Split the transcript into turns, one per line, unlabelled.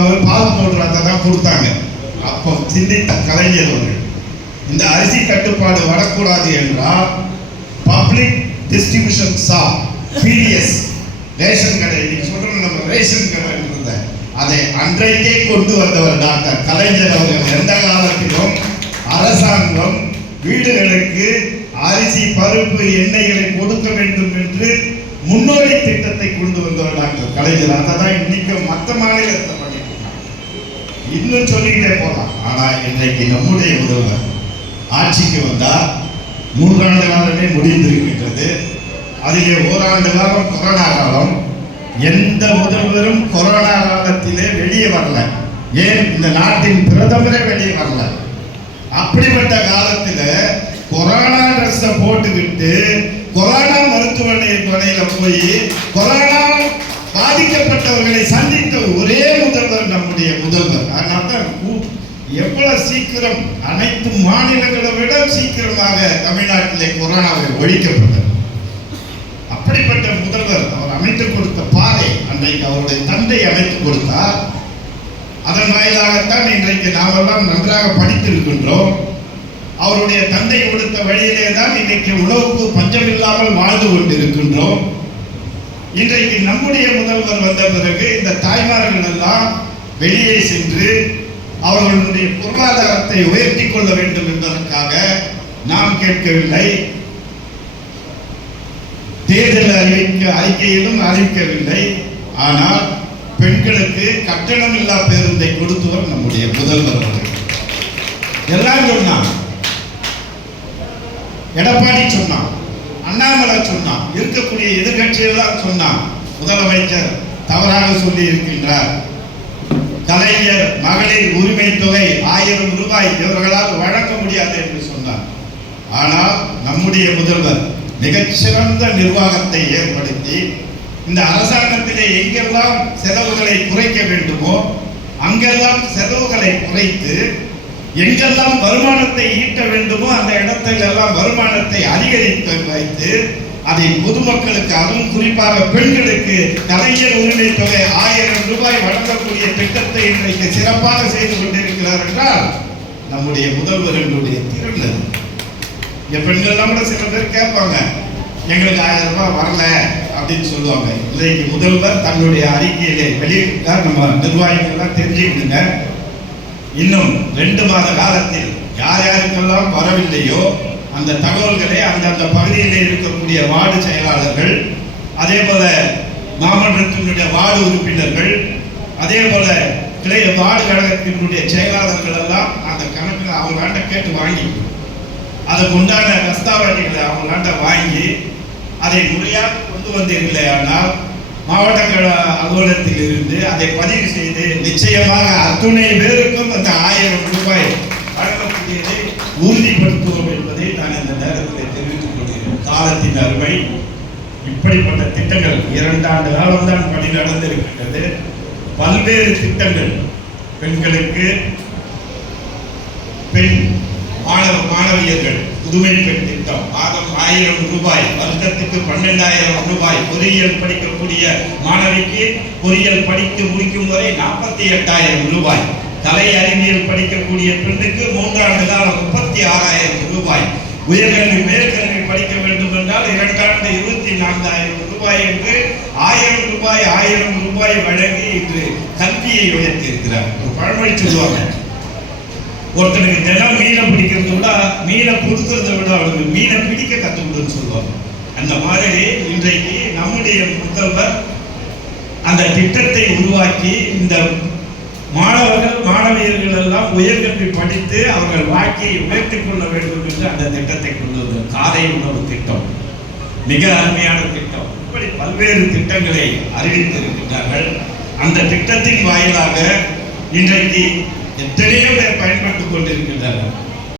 மாவு பால் பவுடர் அதை தான் கொடுத்தாங்க. அப்போ சிந்தித்த கலைஞர் அவர்கள் இந்த அரிசி கட்டுப்பாடு வரக்கூடாது என்றால் பப்ளிக் டிஸ்ட்ரிபியூஷன் சா பிடிஎஸ் ரேஷன் கடை நீங்க சொல்றோம் நம்ம ரேஷன் கடை இருந்த அதை அன்றைக்கே கொண்டு வந்தவர் டாக்டர் கலைஞர் அவர்கள் எந்த காலத்திலும் அரசாங்கம் வீடுகளுக்கு அரிசி பருப்பு எண்ணெய்களை கொடுக்க வேண்டும் என்று முன்னோடி திட்டத்தை கொண்டு வந்தவர் டாக்டர் கலைஞர். அதை தான் இன்னைக்கு மற்ற மாநிலத்தை இன்னும் சொல்லிக்கிட்டே போகலாம் ஆனால் இன்றைக்கு நம்முடைய முதல்வர் ஆட்சிக்கு வந்தால் மூன்றாண்டு காலமே முடிந்திருக்கின்றது. அதிலே ஓராண்டு காலம் கொரோனா காலம். எந்த முதல்வரும் கொரோனா காலத்திலே வெளியே வரல. ஏன்? இந்த நாட்டின் பிரதமரே வெளியே வரல. அப்படிப்பட்ட காலத்தில் கொரோனா ட்ரெஸ்ஸை போட்டுக்கிட்டு கொரோனா மருத்துவமனை மருத்துவமனையில போய் கொரோனா பாதிக்கப்பட்டவர்களை சந்தித்த ஒரே முதல்வர் நம்முடைய முதல்வர் அதனால தான் கூ- எவ்வளவு சீக்கிரம் அனைத்து மாநிலங்களை விட சீக்கிரமாக தமிழ்நாட்டிலே கொரோனாவை ஒழிக்கப்பட்டது. அப்படிப்பட்ட முதல்வர் அவர் அமைத்து கொடுத்த பாதை அன்றைக்கு அவருடைய தந்தை அமைத்து கொடுத்தார். அதன் வாயிலாகத்தான் இன்றைக்கு நாமெல்லாம் நன்றாக படித்திருக்கின்றோம். அவருடைய தந்தை கொடுத்த வழியிலே தான் இன்றைக்கு உணவுக்கு பஞ்சமில்லாமல் வாழ்ந்து கொண்டிருக்கின்றோம். இன்றைக்கு நம்முடைய முதல்வர் வந்த பிறகு இந்த தாய்மார்கள் எல்லாம் வெளியே சென்று அவர்களுடைய பொருளாதாரத்தை உயர்த்தி கொள்ள வேண்டும் என்பதற்காக நாம் கேட்கவில்லை. தேர்தல் அறிவிக்க அறிக்கையிலும் அறிவிக்கவில்லை. ஆனால் பெண்களுக்கு கட்டணமில்லா பேருந்தை கொடுத்தவர் நம்முடைய முதல்வர் அவர்கள். எல்லாம் சொன்னான். எடப்பாடி சொன்னான். அண்ணாமலை சொன்னான். இருக்கக்கூடிய எதிர்கட்சியெல்லாம் சொன்னான். முதலமைச்சர் தவறாக சொல்லி இருக்கின்றார் கலைஞர் மகளிர் உரிமை தொகை ஆயிரம் ரூபாய் இவர்களால் வழங்க முடியாது என்று சொன்னார். ஆனால் நம்முடைய முதல்வர் மிகச்சிறந்த நிர்வாகத்தை ஏற்படுத்தி இந்த அரசாங்கத்திலே எங்கெல்லாம் செலவுகளை குறைக்க வேண்டுமோ அங்கெல்லாம் செலவுகளை குறைத்து எங்கெல்லாம் வருமானத்தை ஈட்ட வேண்டுமோ அந்த இடத்தில் எல்லாம் வருமானத்தை அதிகரித்து வைத்து அதை பொதுமக்களுக்கு அதுவும் குறிப்பாக பெண்களுக்கு கலைஞர் உரிமை தொகை ஆயிரம் ரூபாய் வழங்கக்கூடிய திட்டத்தை இன்றைக்கு சிறப்பாக செய்து கொண்டிருக்கிறார் என்றால் நம்முடைய முதல்வர்களுடைய திறன் என் பெண்கள்லாம் கூட சில பேர் கேட்பாங்க எங்களுக்கு ஆயிரம் ரூபாய் வரல அப்படின்னு சொல்லுவாங்க. இன்றைக்கு முதல்வர் தன்னுடைய அறிக்கையிலே வெளியிட்டார். நம்ம நிர்வாகிகள்லாம் தெரிஞ்சுக்கிடுங்க. இன்னும் ரெண்டு மாத காலத்தில் யார் யாருக்கெல்லாம் வரவில்லையோ அந்த தகவல்களை அந்தந்த பகுதியில் இருக்கக்கூடிய வார்டு செயலாளர்கள் அதே போல மாமன்றத்தினுடைய வார்டு உறுப்பினர்கள் அதே போல கிளை வார்டு கழகத்தினுடைய செயலாளர்கள் எல்லாம் அந்த கணக்கில் அவங்களாண்ட கேட்டு வாங்கி அதுக்கு உண்டான தஸ்தாவேஜுகளை அவங்களாண்ட வாங்கி அதை முறையாக கொண்டு வந்தீர்களே ஆனால் மாவட்ட கழக அலுவலகத்தில் இருந்து அதை பதிவு செய்து நிச்சயமாக அத்துணை பேருக்கும் அந்த காலத்தின் அருமை இப்படிப்பட்ட திட்டங்கள் இரண்டாண்டு காலம் தான் பணி நடந்திருக்கின்றது. பல்வேறு திட்டங்கள் பெண்களுக்கு பெண் மாணவ மாணவியர்கள் புதுமை பெண் திட்டம். மாதம் ஆயிரம் ரூபாய் வருஷத்துக்கு பன்னெண்டாயிரம் ரூபாய் பொறியியல் படிக்கக்கூடிய மாணவிக்கு பொறியியல் படித்து முடிக்கும் வரை நாற்பத்தி எட்டாயிரம் ரூபாய். கலை அறிவியல் படிக்கக்கூடிய பெண்ணுக்கு மூன்றாண்டு காலம் முப்பத்தி ஆறாயிரம் ரூபாய். உயர்கல்வி மேற்கல்வி படிக்க வேண்டும் என்றால் இரண்டாண்டு இருபத்தி நான்காயிரம் ரூபாய் என்று ஆயிரம் ரூபாய் ஆயிரம் ரூபாய் வழங்கி இன்று கல்வியை உயர்த்தி இருக்கிறார் ஒரு பழமொழி சொல்லுவாங்க. ஒருத்தனுக்கு தினம் மீனை பிடிக்கிறது விட மீனை கொடுக்கறத விட அவனுக்கு மீனை பிடிக்க கற்றுக்கொடுன்னு சொல்லுவாங்க. அந்த மாதிரி இன்றைக்கு நம்முடைய முதல்வர் அந்த திட்டத்தை உருவாக்கி இந்த மாணவர்கள் மாணவியர்கள் எல்லாம் உயர்கல்வி படித்து அவர்கள் வாழ்க்கையை உயர்த்திக் கொள்ள வேண்டும் என்று அந்த திட்டத்தை கொண்டு வந்தது காலை உணவு திட்டம். மிக அருமையான திட்டம். இப்படி பல்வேறு திட்டங்களை அறிவித்திருக்கின்றார்கள். அந்த திட்டத்தின் வாயிலாக இன்றைக்கு எத்தனையோ பேர் பயன்பட்டுக் கொண்டிருக்கின்றார்கள்.